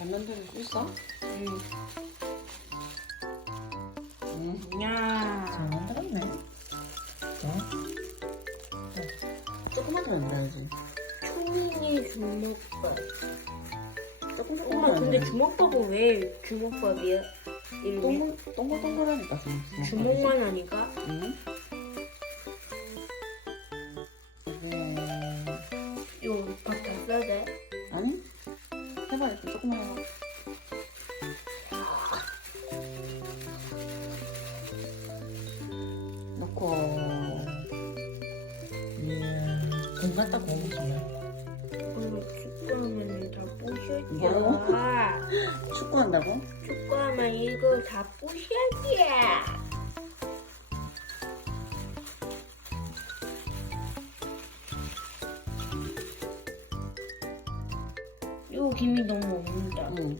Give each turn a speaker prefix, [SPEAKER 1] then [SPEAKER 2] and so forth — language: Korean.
[SPEAKER 1] 안 만들 수 있어?
[SPEAKER 2] 응.
[SPEAKER 1] 응.
[SPEAKER 2] 야.
[SPEAKER 1] 잘 만들었네. 자. 조금만 만들어야지.
[SPEAKER 2] 초미니 주먹밥.
[SPEAKER 1] 조금 조금
[SPEAKER 2] 엄마 근데
[SPEAKER 1] 만들어야지.
[SPEAKER 2] 주먹밥은 왜 주먹밥이야? 이름이?
[SPEAKER 1] 동글 동글동글하니까 좀
[SPEAKER 2] 주먹만 하니까?
[SPEAKER 1] 응. 넣고 예, 공 같다 공 정말.
[SPEAKER 2] 엄마 축구하면 다 부셔져.
[SPEAKER 1] 뭐? 축구한다고?
[SPEAKER 2] 축구하면 이거 다 부셔져. 이거 김이 너무 없는다.
[SPEAKER 1] 응.